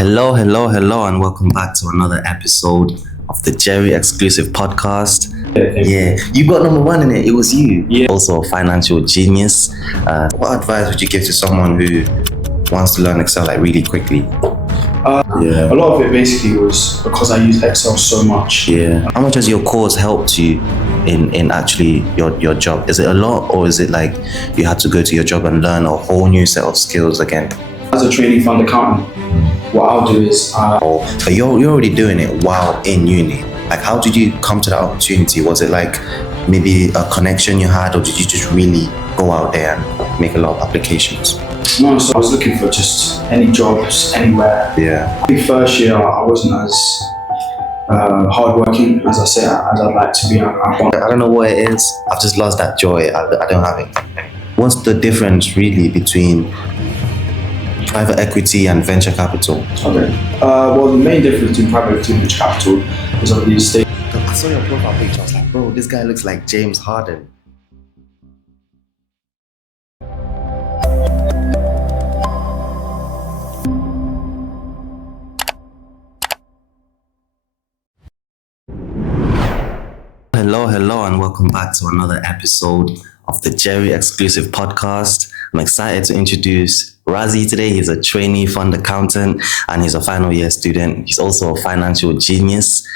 Hello, and welcome back to another episode of the Jerry exclusive podcast. Yeah, you got number one in it. It was you. Yeah. Also a financial genius. What advice would you give to someone who wants to learn Excel like really quickly? A lot of it basically was because I use Excel so much. Yeah. How much has your course helped you in actually your job? Is it a lot, or is it like you had to go to your job and learn a whole new set of skills again? As a trainee fund accountant, what I'll do is But you're already doing it while in uni. Like, how did you come to that opportunity? Was it like maybe a connection you had, or did you just really go out there and make a lot of applications? no, so I was looking for just any jobs anywhere. Yeah. I think first year I wasn't as hardworking as as I'd like to be. I don't know what it is. I've just lost that joy. I don't have it. What's the difference really between private equity and venture capital? Okay. Well, the main difference between private equity and venture capital is obviously I saw your profile picture. I was like, bro, this guy looks like James Harden. Hello, and welcome back to another episode of the Jerry exclusive podcast. I'm excited to introduce Razi today. He's a trainee fund accountant and he's a final year student. He's also a financial genius.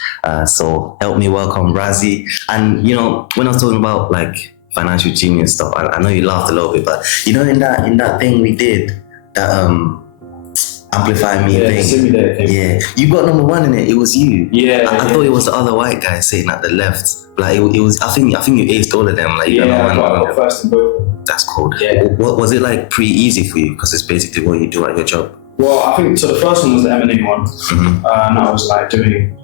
So help me welcome Razi. And you know, when I was talking about like financial genius stuff, I know you laughed a little bit, but you know, in that thing we did, that Amplify Me thing. Yeah, you got number one in it. It was you. Yeah. I thought it was the other white guy sitting at the left. Like it was. I think you aced all of them. Like you I got first in both of them. That's cool. Yeah. What was it like? Pretty easy for you because it's basically what you do at your job. Well, I think so. The first one was the M&A one, and that was like doing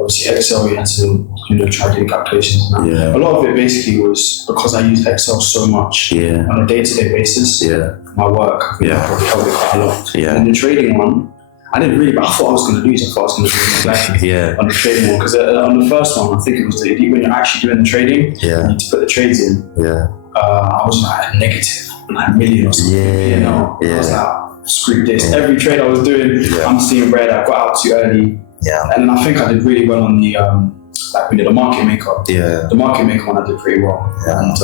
obviously Excel. You had to try doing calculations. And that. Yeah. A lot of it basically was because I used Excel so much on a day-to-day basis. Yeah. My work, I think that probably helped me quite a lot. Yeah. And the trading one, I didn't really, but I thought I was going to lose. I thought I was going to lose exactly on the trading one. Because on the first one, I think it was when you're actually doing the trading, you need to put the trades in. Yeah. I was like negative, like $1 million or something. I was like, screw this. Every trade I was doing, I'm seeing red. I got out too early. Yeah. And then I think I did really well on the, like we did a market maker. Yeah. The market maker one I did pretty well. Yeah. And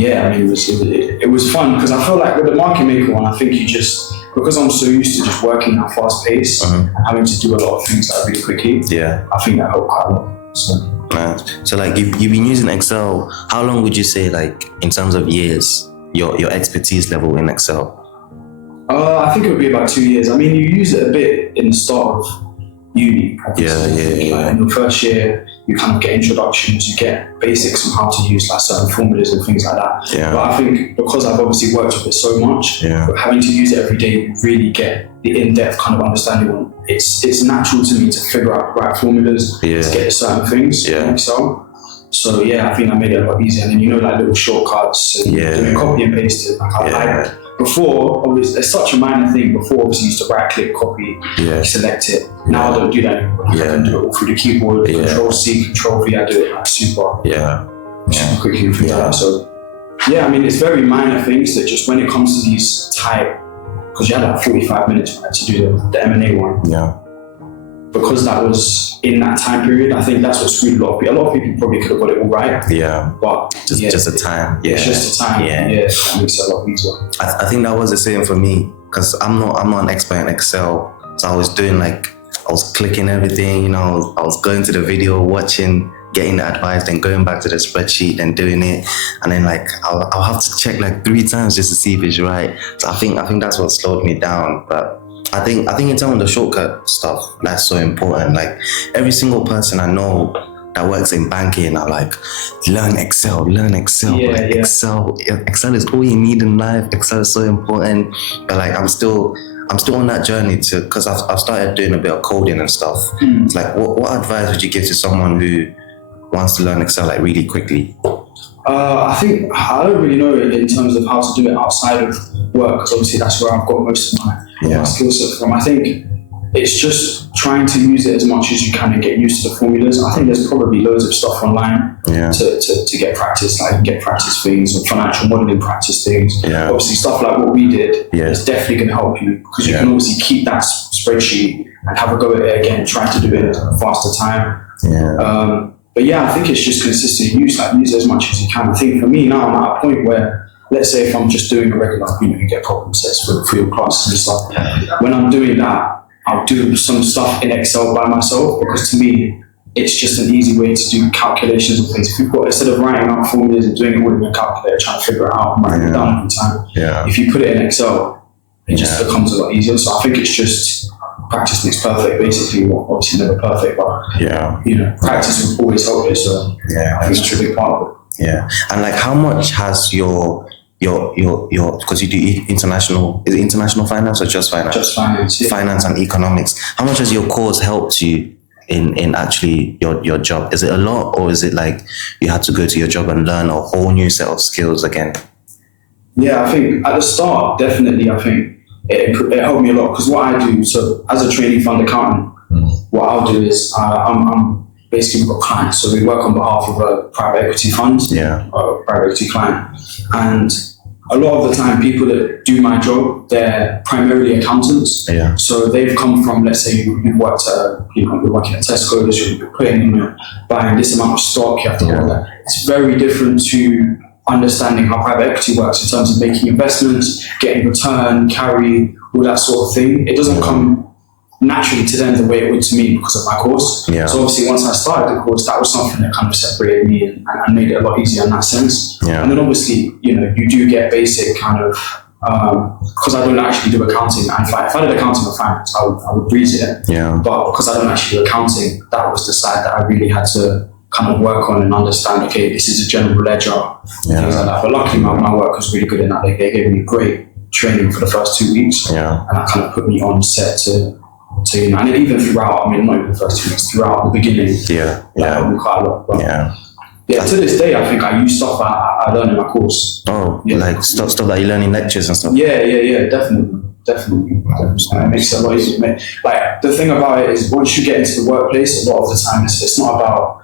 I mean, it was fun because I feel like with the market maker one, I think because I'm so used to just working at a fast pace and having to do a lot of things like really quickly. Yeah. I think that helped quite a lot. So like you've been using Excel. How long would you say, like in terms of years, your expertise level in Excel? I think it would be about 2 years. I mean, you use it a bit in the start of uni. Obviously. Like in the first year, you kind of get introductions, you get basics on how to use like certain formulas and things like that. Yeah. But I think because I've obviously worked with it so much, having to use it every day, you really get the in-depth kind of understanding on it's natural to me to figure out the right formulas to get certain things in Excel. So I think I made it a lot easier. And then like little shortcuts and doing copy and paste it. Before, obviously, it's such a minor thing. Before, obviously, you used to right-click, copy, select it. Now I don't do that anymore. I can do it all through the keyboard, Control-C, Control-V. I do it like super quickly and things like that. So, I mean, it's very minor things that just when it comes to these type, because you had like 45 minutes to do the M&A one. Yeah. Because that was in that time period, I think that's what screwed a lot of people. A lot of people probably could have got it all right. Yeah. But just the time. It's just the time. Yeah. That makes it a lot easier. I think that was the same for me because I'm not an expert in Excel. So I was doing I was clicking everything, I was going to the video, watching, getting the advice, then going back to the spreadsheet and doing it. And then I'll have to check 3 times just to see if it's right. So I think that's what slowed me down. But I think in terms of the shortcut stuff, that's so important. Like every single person I know that works in banking are like, learn Excel. Excel is all you need in life. Excel is so important. But I'm still on that journey because I've started doing a bit of coding and stuff. It's like, what advice would you give to someone who wants to learn Excel really quickly? I think I don't really know in terms of how to do it outside of work, because obviously that's where I've got most of my skill set from. I think it's just trying to use it as much as you can and get used to the formulas. I think there's probably loads of stuff online to get practice, like you can get practice things or financial modeling practice things. Obviously stuff like what we did is definitely going to help you, because you can obviously keep that spreadsheet and have a go at it again, try to do it at a faster time. But I think it's just consistent use, like use it as much as you can. I think for me now, I'm at a point where, let's say if I'm just doing a regular, you get problem sets for your classes and stuff. When I'm doing that, I'll do some stuff in Excel by myself, because to me, it's just an easy way to do calculations and things. If you've got, instead of writing out formulas and doing it all in a calculator, trying to figure it out and writing it down every time, if you put it in Excel, it just becomes a lot easier. So I think it's just practice makes perfect, basically. Well, obviously never perfect, but practice will always help you. So I think it's a big part of it. And like, how much has your because you do international, is it international finance or just finance? Just finance. Finance and economics. How much has your course helped you in actually your job? Is it a lot, or is it like you had to go to your job and learn a whole new set of skills again? I think at the start, definitely, I think it helped me a lot, because what I do, so as a trainee fund accountant, what I'll do is I'm basically, we've got clients, so we work on behalf of a private equity fund, or private equity client, and a lot of the time people that do my job, they're primarily accountants. So they've come from, let's say you've worked at, you're working at Tesco's, you're putting, buying this amount of stock, you have to do that. It's very different to understanding how private equity works in terms of making investments, getting return, carry, all that sort of thing. It doesn't come naturally to them the way it would to me because of my course. So obviously once I started the course, that was something that kind of separated me and made it a lot easier in that sense. And then obviously, you do get basic kind of, because I don't actually do accounting, and if I did accounting or finance, I would breeze it. But because I don't actually do accounting, that was the side that I really had to kind of work on and understand, okay, this is a general ledger, things like that. But luckily my work was really good in that. They gave me great training for the first 2 weeks, and that kind of put me on set to and then even throughout, I mean, not even the first 2 weeks, throughout the beginning, that helped me quite a lot. But to this day, I think I use stuff I learned in my course. Like stuff that you learn in lectures and stuff. Definitely. It makes it a lot easier. Like, the thing about it is, once you get into the workplace, a lot of the time it's not about,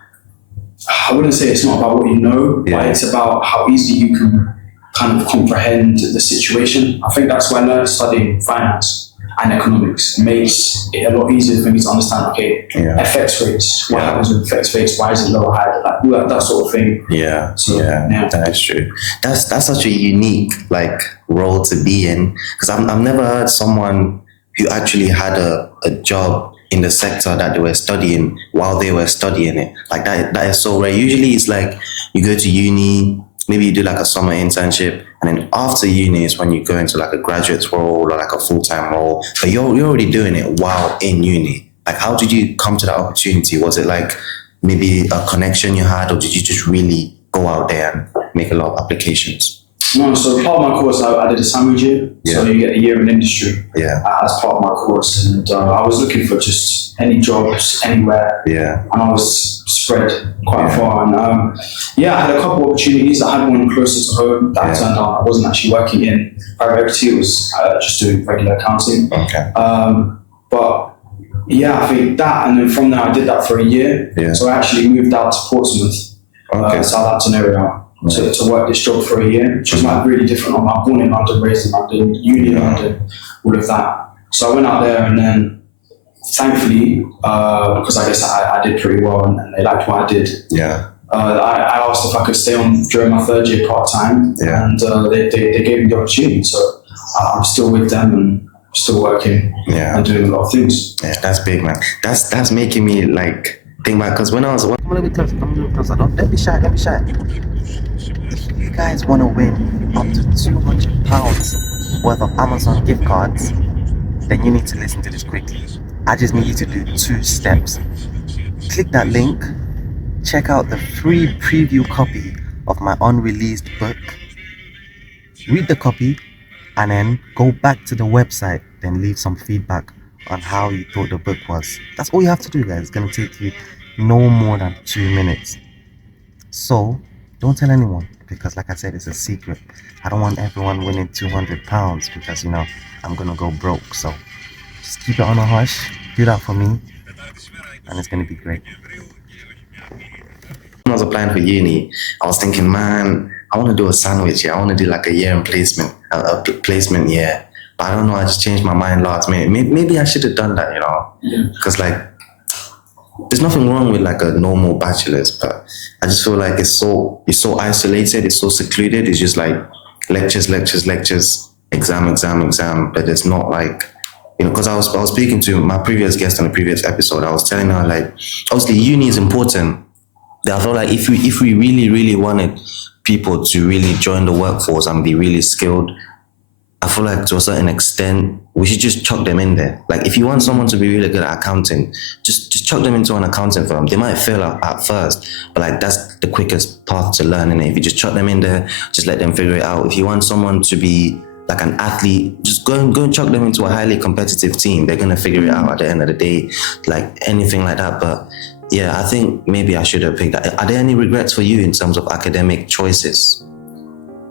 I wouldn't say it's not about what you know, but it's about how easily you can kind of comprehend the situation. I think that's why studying finance and economics makes it a lot easier for me to understand, okay, FX rates, what happens with FX rates, why is it low or high, like that sort of thing. That is true. That's such a unique role to be in, because I've never heard someone who actually had a job in the sector that they were studying while they were studying it. Like that is so rare. Usually it's like you go to uni, maybe you do like a summer internship, and then after uni is when you go into like a graduate role or like a full-time role. But you're already doing it while in uni. Like, how did you come to that opportunity? Was it like maybe a connection you had, or did you just really go out there and make a lot of applications? No, so part of my course, I did a sandwich year, so you get a year in industry as part of my course, and I was looking for just any jobs anywhere, and I was spread quite far, and I had a couple of opportunities. I had one closer to home that turned out I wasn't actually working in private equity, it was just doing regular accounting. But I think that, and then from there I did that for a year, so I actually moved out to Portsmouth, Southampton area, to work this job for a year, which was like really different. I'm born in London, raised in London, uni in London, all of that. So I went out there, and then thankfully, because I guess I did pretty well and they liked what I did, I asked if I could stay on during my third year part-time, and they gave me the opportunity. So I'm still with them and still working and doing a lot of things. That's big, man. That's making me think back, because when I was, come a little bit closer, don't be shy. If you guys want to win up to £200 worth of Amazon gift cards, then you need to listen to this quickly. I just need you to do 2 steps. Click that link, check out the free preview copy of my unreleased book, read the copy, and then go back to the website, then leave some feedback on how you thought the book was. That's all you have to do, guys. It's going to take you no more than 2 minutes. So don't tell anyone, because like I said, it's a secret. I don't want everyone winning £200 because I'm gonna go broke. So Just keep it on a hush. Do that for me, and it's gonna be great. When I was applying for uni, I was thinking, man, I want to do a sandwich year. I want to do like a year in placement, placement year. But I don't know. I just changed my mind last minute. Maybe I should have done that, you know, because like there's nothing wrong with like a normal bachelor's, but I just feel like it's so isolated, it's so secluded. It's just like lectures, exam. But it's not like, you know, because I was speaking to my previous guest on the previous episode. I was telling her like, obviously uni is important. I feel like if we really wanted people to really join the workforce and be really skilled, I feel like to a certain extent, we should just chuck them in there. Like if you want someone to be really good at accounting, just chuck them into an accounting firm. They might fail at first, but like that's the quickest path to learning it. If you just chuck them in there, just let them figure it out. If you want someone to be like an athlete, just go and chuck them into a highly competitive team. They're gonna figure it out at the end of the day, like anything like that. But yeah, I think maybe I should have picked that. Are there any regrets for you in terms of academic choices?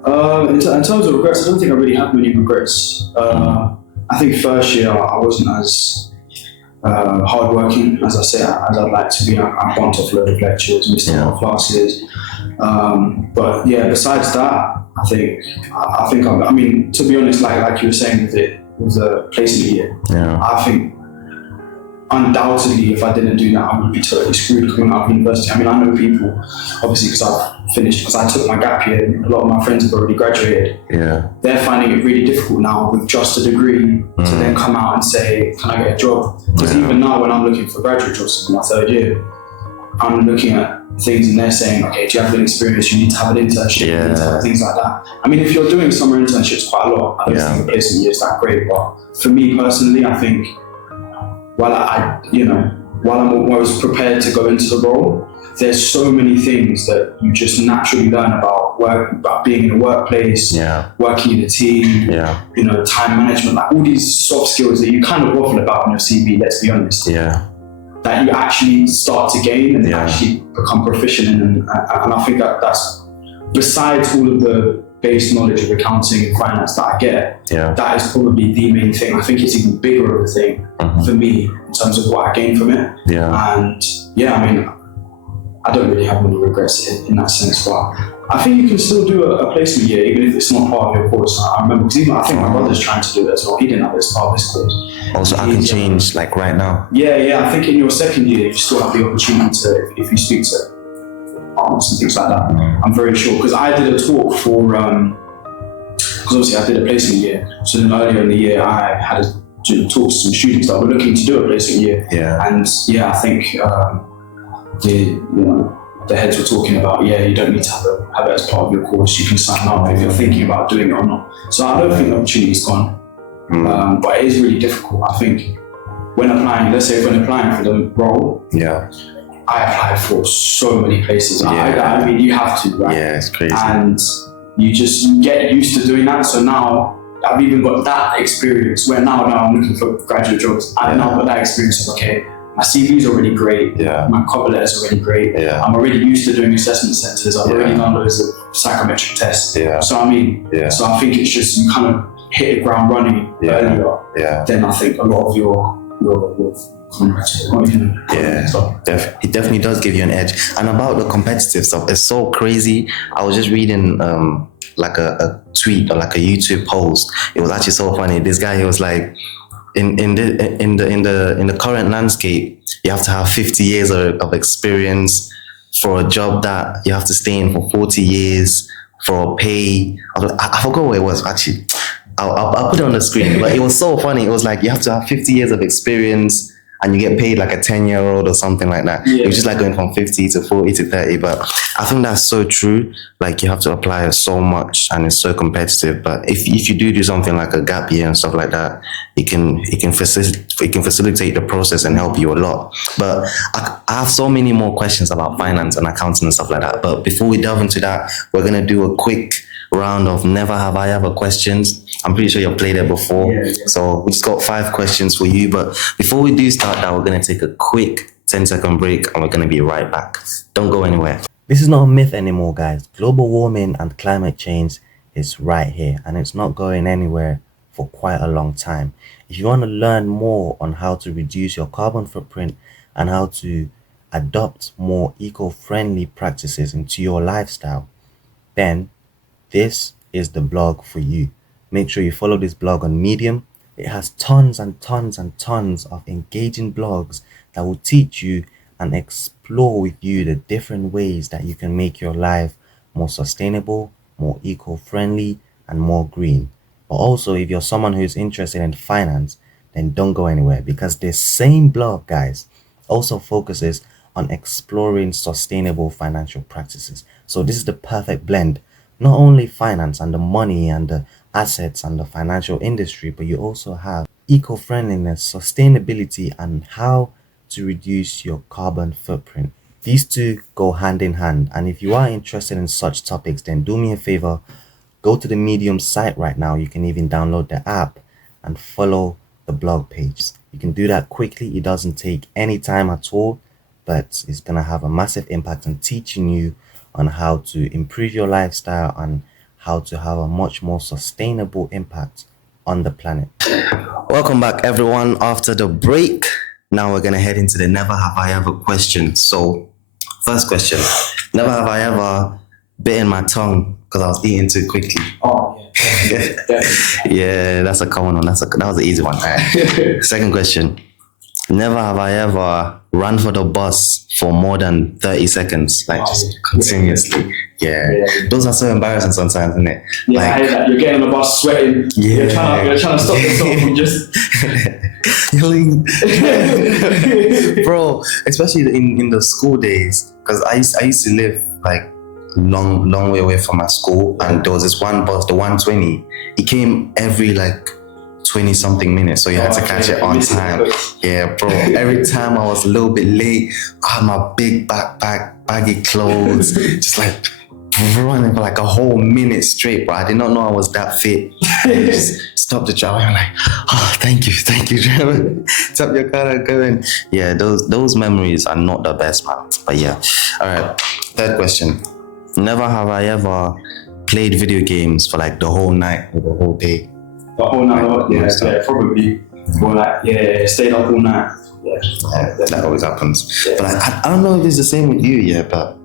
In terms of regrets, I don't think I really have many regrets. I think first year I wasn't as hardworking as I'd like to be. I bumped off a load of lectures, missed a lot of classes. But yeah, besides that, I mean, to be honest, like you were saying with the placement year, I think undoubtedly, if I didn't do that, I would be totally screwed coming out of university. I mean, I know people, obviously, because I took my gap year, a lot of my friends have already graduated. Yeah. They're finding it really difficult now with just a degree to then come out and say, can I get a job? Because even now, when I'm looking for graduate jobs in my third year, I'm looking at things and they're saying, okay, do you have an experience? You need to have an internship, you need to have things like that. I mean, if you're doing summer internships quite a lot, I don't think the placement year is that great. But for me personally, I think while I was prepared to go into the role, there's so many things that you just naturally learn about about being in a workplace, working in a team, you know, time management, like all these soft skills that you kind of waffle about on your CV, let's be honest. That you actually start to gain and actually become proficient in. And I think that's, besides all of the base knowledge of accounting and finance that I get, that is probably the main thing. I think it's even bigger of a thing for me in terms of what I gain from it. And I mean, I don't really have any regrets in that sense, but I think you can still do a placement year even if it's not part of your course. I remember, because I think my brother's trying to do it as well. He didn't have it as part of his course. Also, I can change like right now. I think in your second year you still have the opportunity to, if you speak to artists and things like that. I'm very sure, because I did a talk for, because obviously I did a placement year. So then earlier in the year I had to talk to some students that were looking to do a placement year. And I think the heads were talking about, you don't need to have it as part of your course. You can sign up if you're thinking about doing it or not. So I don't think the opportunity's gone. But it is really difficult. I think when applying, let's say when applying for the role, I applied for so many places. I mean, you have to, right? Yeah, it's crazy. And you get used to doing that. So now I've even got that experience where now I'm looking for graduate jobs. I've now got that experience of, okay, my CV is already great. My cover letter is already great. I'm already used to doing assessment centers. I've already done loads of psychometric tests. So I mean, so I think it's just you kind of hit the ground running earlier. Then I think a lot of your it definitely does give you an edge. And about the competitive stuff, it's so crazy. I was just reading like a tweet or like a YouTube post. It was actually so funny. This guy, he was like, in the current landscape, you have to have 50 years of experience for a job that you have to stay in for 40 years for a pay. I forgot what it was actually. I'll put it on the screen, but it was so funny. It was like you have to have 50 years of experience and you get paid like a 10-year-old or something like that. It was just like going from 50 to 40 to 30. But I think that's so true. Like you have to apply so much and it's so competitive. But if you do something like a gap year and stuff like that, it can facilitate the process and help you a lot. But I have so many more questions about finance and accounting and stuff like that. But before we delve into that, we're going to do a quick round of never have I ever questions. I'm pretty sure you've played it before. So we just got 5 questions for you. But before we do start that, we're going to take a quick 10-second break and we're going to be right back. Don't go anywhere. This is not a myth anymore, guys. Global warming and climate change is right here and it's not going anywhere for quite a long time. If you want to learn more on how to reduce your carbon footprint and how to adopt more eco-friendly practices into your lifestyle, then this is the blog for you. Make sure you follow this blog on Medium. It has tons and tons and tons of engaging blogs that will teach you and explore with you the different ways that you can make your life more sustainable, more eco-friendly, and more green. But also, if you're someone who's interested in finance, then don't go anywhere, because this same blog, guys, also focuses on exploring sustainable financial practices. So this is the perfect blend. Not only finance and the money and the assets and the financial industry, but you also have eco-friendliness, sustainability, and how to reduce your carbon footprint. These two go hand in hand. And if you are interested in such topics, then do me a favor, go to the Medium site right now. You can even download the app and follow the blog page. You can do that quickly. It doesn't take any time at all, but it's going to have a massive impact on teaching you on how to improve your lifestyle and how to have a much more sustainable impact on the planet. Welcome back, everyone, after the break. Now we're going to head into the never have I ever question. So, first question, never have I ever bitten my tongue because I was eating too quickly? Oh, yeah. Definitely. Yeah, that's a common one. That was an easy one. Right? Second question, never have I ever run for the bus for more than 30 seconds, like just continuously. Yeah. Those are so embarrassing sometimes, isn't it? Yeah, like, I hate that. You're getting on the bus sweating. Yeah. You're trying to stop yourself from just. Bro, especially in the school days, because I used to live like long way away from my school, and there was this one bus, the 120. It came every like 20 something minutes, so you had to catch it on time. Yeah, bro. Every time I was a little bit late, I had my big backpack, baggy clothes, just like running for like a whole minute straight, but I did not know I was that fit. I just stopped the driver. I'm like, oh, thank you, driver. Stop your car and going. Yeah, those memories are not the best, man. But yeah, all right. Third question. Never have I ever played video games for like the whole night or the whole day. The whole night, yeah, probably. Or like, stayed up all night. Yeah, that always happens. Yeah. But I don't know if it's the same with you, yeah, but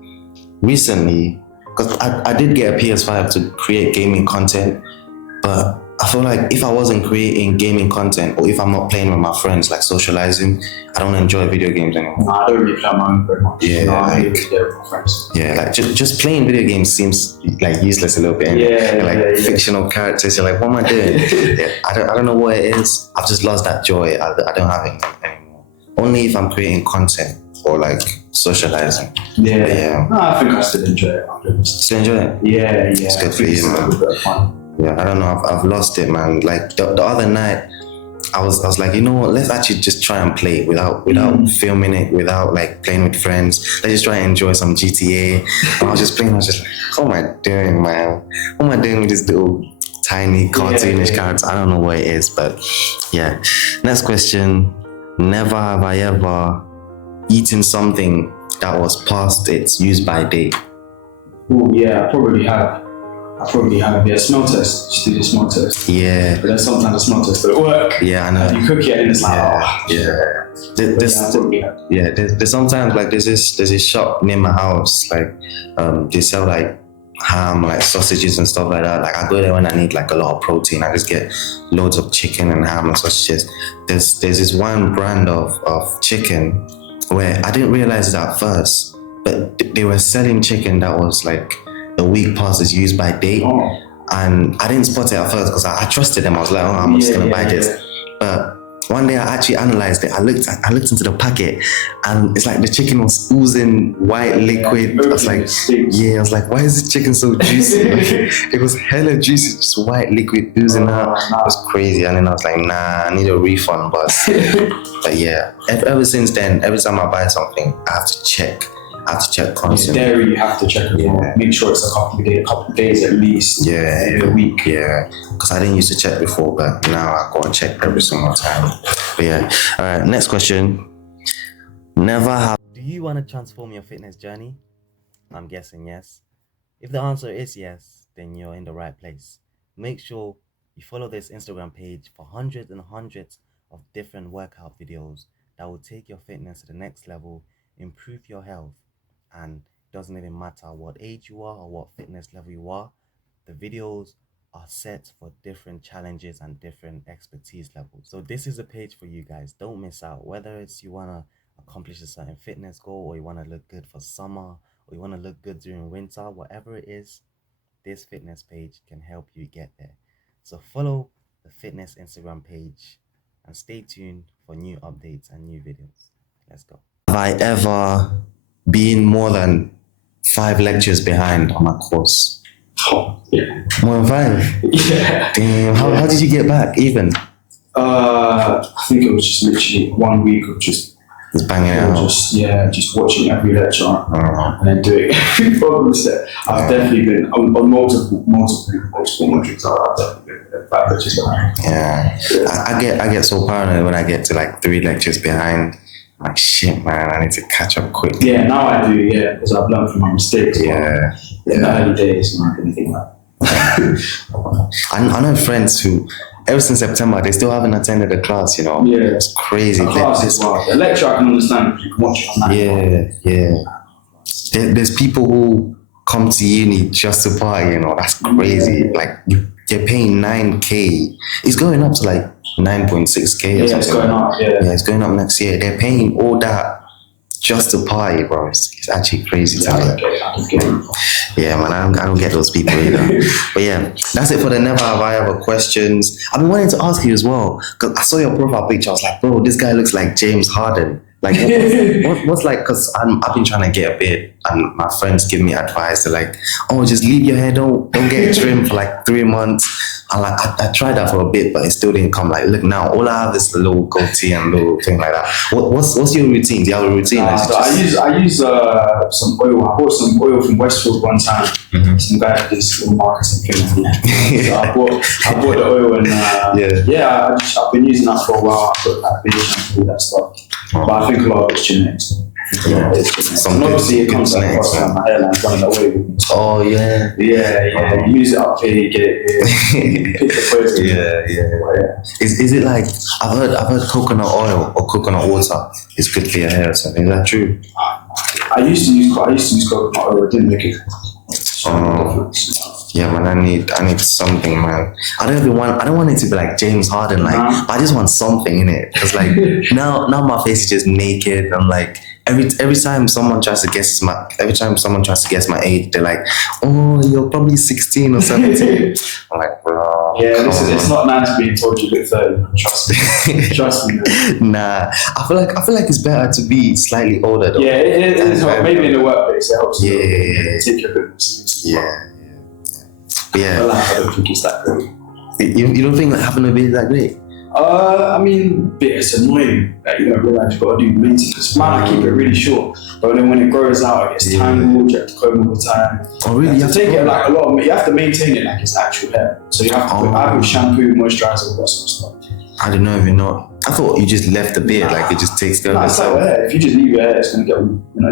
recently, because I did get a PS5 to create gaming content, but I feel like if I wasn't creating gaming content, or if I'm not playing with my friends, like socializing, I don't enjoy video games anymore. No, I don't really play my own very much. Yeah, no, like, I really play with my friends. Yeah, like just playing video games seems like useless a little bit. Yeah, fictional characters, you're like, what am I doing? I don't know what it is. I've just lost that joy. I don't have it anymore. Only if I'm creating content or like socializing. Yeah. No, I think I still enjoy it. Still enjoy it? Yeah. It's good for you, man. Yeah, I don't know. I've lost it, man. Like the other night, I was like, you know what? Let's actually just try and play without filming it, without like playing with friends. Let's just try and enjoy some GTA. And I was just playing. I was just like, what am I doing, man? What am I doing with this little tiny cartoonish character? I don't know what it is, but yeah. Next question. Never have I ever eaten something that was past its use by date. Oh yeah, I probably have. Yeah, smell test. Just do the smell test. Yeah. But then sometimes the smell test doesn't work. Yeah, I know. And you cook it and it's like, There's sometimes like there's this shop near my house, like they sell like ham, like sausages and stuff like that. Like I go there when I need like a lot of protein. I just get loads of chicken and ham and sausages. There's this one brand of chicken where I didn't realize it at first, but they were selling chicken that was like a week past its use by date. And I didn't spot it at first because I trusted them. I was like, oh, I'm just gonna buy this. But one day I actually analyzed it. I looked into the packet, and it's like the chicken was oozing white liquid. I was like, why is this chicken so juicy? It was hella juicy, just white liquid oozing out. It was crazy. And then I was like, nah, I need a refund. But yeah, ever since then, every time I buy something, I have to check constantly. Dairy, you have to check it. Yeah. Make sure it's a couple of days at least. Yeah, a week. Yeah, because I didn't used to check before, but now I go and check every single time. But yeah, all right. Next question. Do you want to transform your fitness journey? I'm guessing yes. If the answer is yes, then you're in the right place. Make sure you follow this Instagram page for hundreds and hundreds of different workout videos that will take your fitness to the next level, improve your health, and it doesn't even matter what age you are or what fitness level you are. The videos are set for different challenges and different expertise levels. So this is a page for you guys. Don't miss out. Whether it's you want to accomplish a certain fitness goal, or you want to look good for summer, or you want to look good during winter, whatever it is, this fitness page can help you get there. So follow the fitness Instagram page and stay tuned for new updates and new videos. Let's go. Have I ever been more than 5 lectures behind on my course? Oh, yeah. More than 5? Yeah. Damn. How did you get back even? I think it was just literally 1 week of just banging it out. Just watching every lecture and then doing every problem set. I've definitely been on multiple modules. I've definitely been 5 lectures behind. Yeah. I get so paranoid when I get to like 3 lectures behind. I'm like, shit, man, I need to catch up quick. Yeah, now I do, because I've learned from my mistakes. Yeah. In the early days, I didn't think that. I know friends who, ever since September, they still haven't attended a class, you know? Yeah. It's crazy. The class is wild. The lecture I can understand because you can watch it on that. Yeah. There's people who come to uni just to party, you know? That's crazy. Yeah. Like, they're paying 9K. It's going up to like 9.6K or something. Yeah, it's going up, Yeah, it's going up next year. They're paying all that just to party, bro. It's actually crazy to me. Yeah, man, I don't get those people either. But yeah, that's it for the Never Have I Ever questions. I've been wanting to ask you as well, because I saw your profile picture. I was like, bro, this guy looks like James Harden. Like, what's like, because I've been trying to get a beard, and my friends give me advice. They're like, oh, just leave your hair, don't get it trimmed for like 3 months. And like, I tried that for a bit, but it still didn't come. Like, look now, all I have is a little goatee and a little thing like that. What's your routine? Do you have a routine? So I use some oil. I bought some oil from Westfield one time. Mm-hmm. Some guy did this little marketing thing. So I bought the oil and I've been using that for a while. I put that beard and all that stuff. But I think a lot of it's genetics. Yeah, and obviously it comes across my hairline running away with me. Oh yeah. You use it up here, you get it here. Pick the poison. Yeah. Is it like I've heard coconut oil or coconut water is good for your hair or something? Is that true? I used to use coconut oil. It didn't make it. Yeah, man, I need something, man. I don't want it to be like James Harden, like, but I just want something in it. Cause like now my face is just naked. I'm like every time someone tries to guess my age, they're like, oh, you're probably 16 or 17. I'm like, bro. Yeah, it's not nice being told you look 30. Trust me. Nah, I feel like it's better to be slightly older though. Yeah, it is. Maybe in the workplace it helps. Yeah. Take your bit more seriously. Yeah. I don't think it's that great. You don't think that having a beard is that great? I mean, it's annoying that you don't realize you've got to do maintenance. Mine, I keep it really short, but then when it grows out, it gets tangled. You have to comb all the time. Oh, really? You have to take it like a lot of. You have to maintain it like it's actual hair. So you have to put shampoo, moisturizer, all that sort of stuff. I didn't know if you know. I thought you just left the beard, like it just takes care of itself. It's like hair. If you just leave your hair, it's gonna get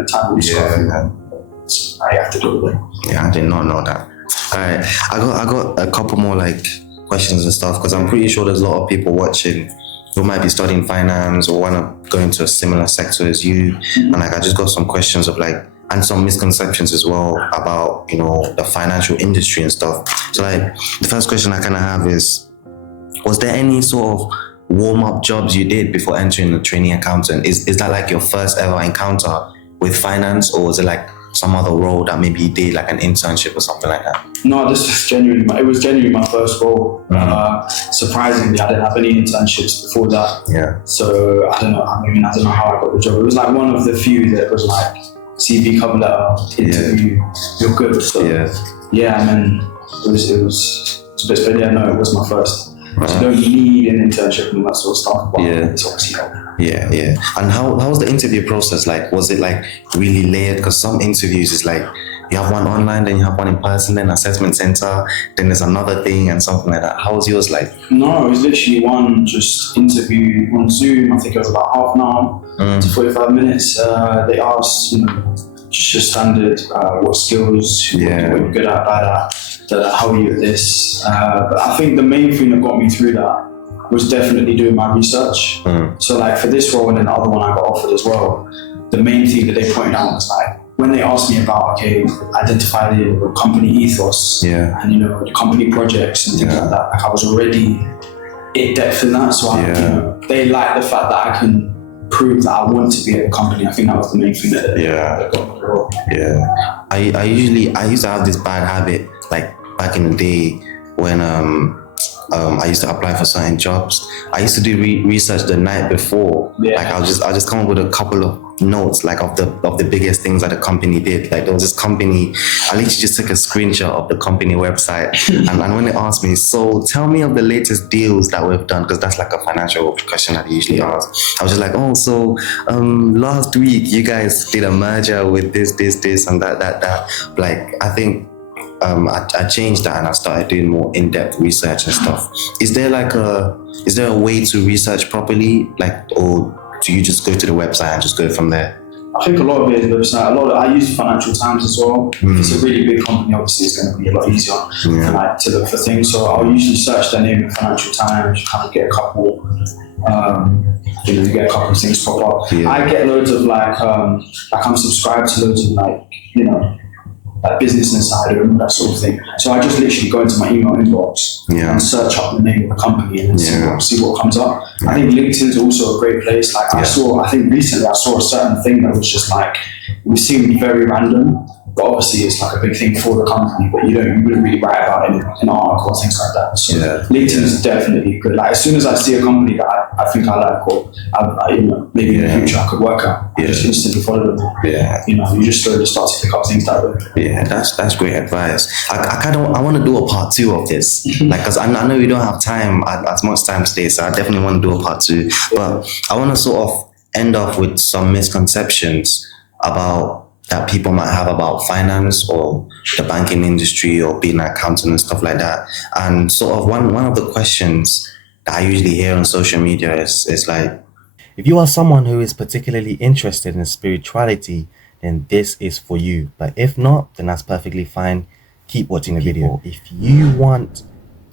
tangled stuff. I have to do it. Yeah, I did not know that. Alright, I got a couple more like questions and stuff because I'm pretty sure there's a lot of people watching who might be studying finance or want to go into a similar sector as you. And like I just got some questions of like and some misconceptions as well about, you know, the financial industry and stuff. So like the first question I kind of have is, was there any sort of warm-up jobs you did before entering the trainee accountant? Is that like your first ever encounter with finance, or was it like some other role that maybe you did, like an internship or something like that? No, this is genuinely my first role. Surprisingly, I didn't have any internships before that. Yeah. So I don't know how I got the job. It was like one of the few that was like CV, cover letter, interview, you're good. So yeah, and then it was a bit, but yeah, no, it was my first. So you don't need an internship and that sort of stuff, but it's obviously helpful. Yeah. And how was the interview process like? Was it like really layered? Because some interviews is like you have one online, then you have one in person, then assessment center, then there's another thing and something like that. How was yours like? No, it was literally one just interview on Zoom. I think it was about half an hour to 45 minutes. They asked, just standard, what skills, what you're good at, bad at, how are you at this. But I think the main thing that got me through that was definitely doing my research. So like for this role and then the other one I got offered as well, the main thing that they pointed out was like, when they asked me about, okay, identify the company ethos and, you know, the company projects and things like that, like I was already in depth in that. So you know, they like the fact that I can prove that I want to be at the company. I think that was the main thing that got me the role. I used to have this bad habit, like back in the day when I used to apply for certain jobs. I used to do research the night before. Like I'll just come up with a couple of notes, like of the biggest things that the company did. Like there was this company, I literally just took a screenshot of the company website, and when they asked me, so tell me of the latest deals that we've done, because that's like a financial question that they usually ask. I was just like, oh, so last week you guys did a merger with this and that. Like I think I changed that and I started doing more in-depth research and stuff. Is there a way to research properly, like, or do you just go to the website and just go from there? I think a lot of it is the website. I use Financial Times as well. It's a really big company. Obviously, it's going to be a lot easier to look for things. So I'll usually search their name in Financial Times. Kind of get a couple, you get a couple of things pop up. I get loads of like I'm subscribed to loads of like Business Insider and that sort of thing. So I just literally go into my email inbox and search up the name of the company and then see what comes up. I think LinkedIn's also a great place. Like I think recently I saw a certain thing that was just like, it seemed very random, but obviously it's like a big thing for the company, but you wouldn't really write about it in an article or things like that. So LinkedIn is definitely good. Like as soon as I see a company that I think I like, or maybe in the future I could work out, I just instantly follow them. You just slowly start to pick up things that way. Yeah, that's great advice. I want to do a part 2 of this, like, because I know we don't have time as much time today, so I definitely want to do a part 2. But I want to sort of end off with some misconceptions that people might have about finance or the banking industry or being an accountant and stuff like that. And sort of one of the questions that I usually hear on social media is like, if you are someone who is particularly interested in spirituality, then this is for you. But if not, then that's perfectly fine. Keep watching the video. If you want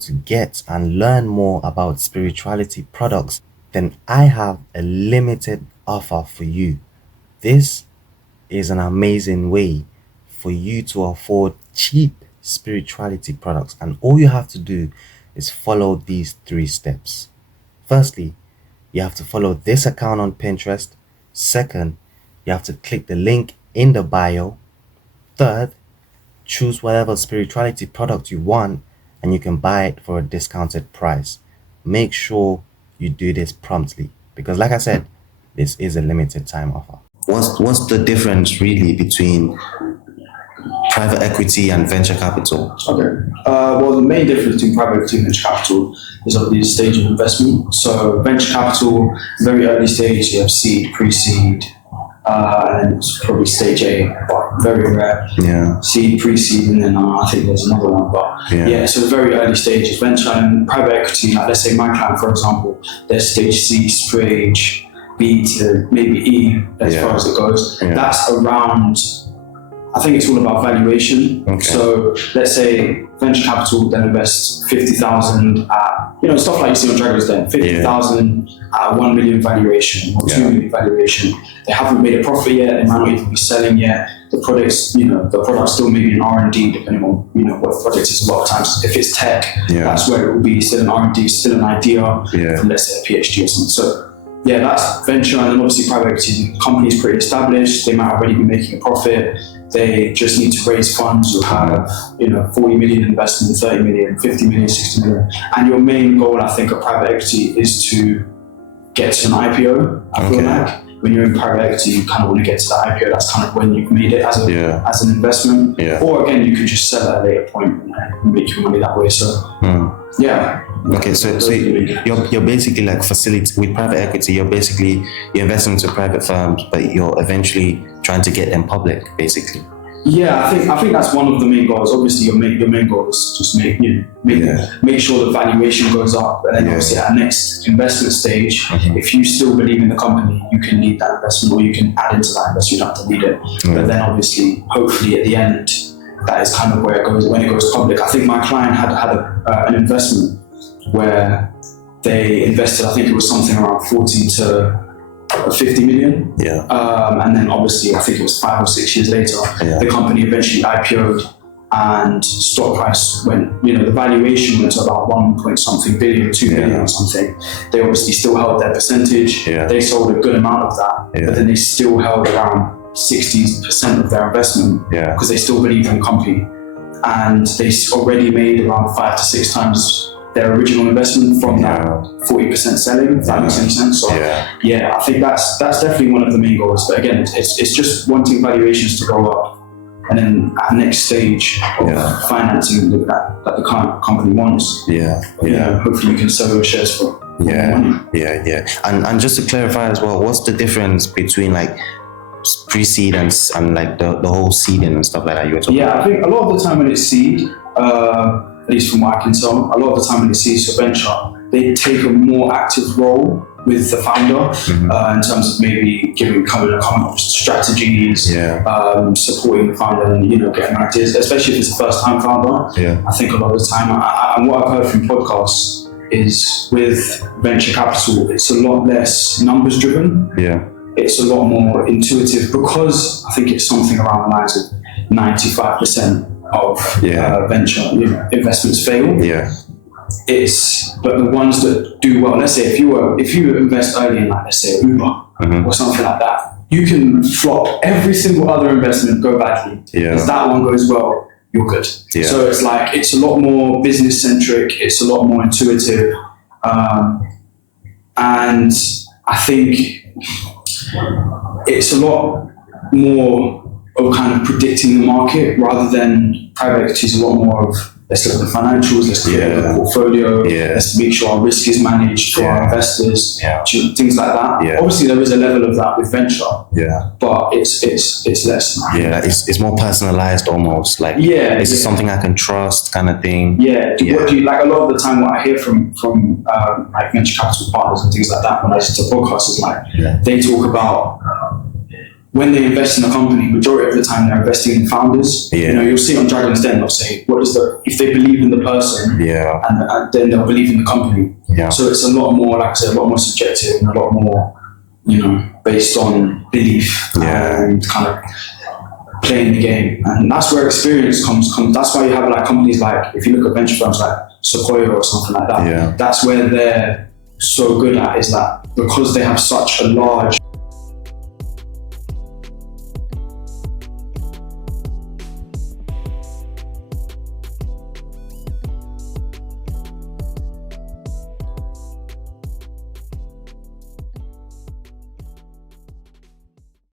to get and learn more about spirituality products, then I have a limited offer for you. This is an amazing way for you to afford cheap spirituality products, and all you have to do is follow these 3 steps. Firstly, you have to follow this account on Pinterest. Second, you have to click the link in the bio. Third, choose whatever spirituality product you want and you can buy it for a discounted price. Make sure you do this promptly, because like I said, this is a limited time offer. What's the difference really between private equity and venture capital? Okay. Well, the main difference between private equity and venture capital is obviously the stage of investment. So venture capital, very early stage, you have seed, pre-seed, and it's probably stage A, but very rare. Seed, pre-seed, and then I think there's another one. But so very early stages. Venture and private equity, like let's say my client, for example, they're stage C, stage B to maybe E as far as it goes. That's around, I think it's all about valuation. So let's say venture capital then invests 50,000 at, stuff like you see on Dragon's Den, 50,000 at 1 million valuation or 2 million valuation. They haven't made a profit yet, they might not even be selling yet. The product's still maybe in R&D, depending on, what the project is. A lot of times, if it's tech, that's where it will be still in R&D, still an idea from, let's say, a PhD or something. So that's venture, and then obviously private equity. The company's pretty established, they might already be making a profit, they just need to raise funds or have 40 million investment, 30 million, 50 million, 60 million. And your main goal, I think, of private equity is to get to an IPO. I feel like when you're in private equity, you kind of want to get to that IPO. That's kind of when you've made it as an investment. Or again, you could just sell at a later point and make your money that way. So Okay, so you're basically like with private equity, you're investing into private firms, but you're eventually trying to get them public, basically. Yeah, I think that's one of the main goals. Obviously, your main goal is just make sure the valuation goes up, and then obviously at the next investment stage, if you still believe in the company, you can lead that investment, or you can add into that investment. You don't have to lead it, but then obviously, hopefully, at the end, that is kind of where it goes when it goes public. I think my client had an investment where they invested, I think it was something around 40 to 50 million. Yeah. And then obviously, I think it was 5 or 6 years later, the company eventually IPO'd, and stock price went, the valuation went to about 1 point something billion, 2 billion or something. They obviously still held their percentage. Yeah. They sold a good amount of that, but then they still held around 60% of their investment because they still believe in the company. And they already made around 5 to 6 times their original investment from that 40% selling, if that makes any sense. So I think that's definitely one of the main goals. But again, it's just wanting valuations to go up, and then at the next stage of financing that the current company wants. Hopefully you can sell your shares for more money. And just to clarify as well, what's the difference between like pre-seed and like the whole seeding and stuff like that you were talking about? I think a lot of the time when it's seed, at least from what I can tell, a lot of the time when it's seed or venture, they take a more active role with the founder in terms of maybe coming up with strategies, supporting the founder and getting ideas, especially if it's a first-time founder. I think a lot of the time, and what I've heard from podcasts is with venture capital, it's a lot less numbers driven. It's a lot more intuitive, because I think it's something around the lines of 95% of venture investments fail. But the ones that do well, let's say if you invest early in, like, let's say Uber or something like that, you can flop every single other investment, go badly. If that one goes well, you're good. So it's like, it's a lot more business centric, it's a lot more intuitive, and I think it's a lot more of kind of predicting the market, rather than private equity is a lot more of, let's look at the financials, let's look at the portfolio, let's make sure our risk is managed for our investors, things like that. Obviously there is a level of that with venture, but it's less. It's more personalized almost, like is it something I can trust kind of thing? What do you like? A lot of the time what I hear from like venture capital partners and things like that when I listen to podcasts is like they talk about when they invest in a company, majority of the time they're investing in founders. You'll see on Dragon's Den, they'll say, if they believe in the person, and then they'll believe in the company. So it's a lot more, like I said, a lot more subjective and a lot more, based on belief and kind of playing the game. And that's where experience comes. That's why you have like companies like, if you look at venture firms like Sequoia or something like that, that's where they're so good at, is that because they have such a large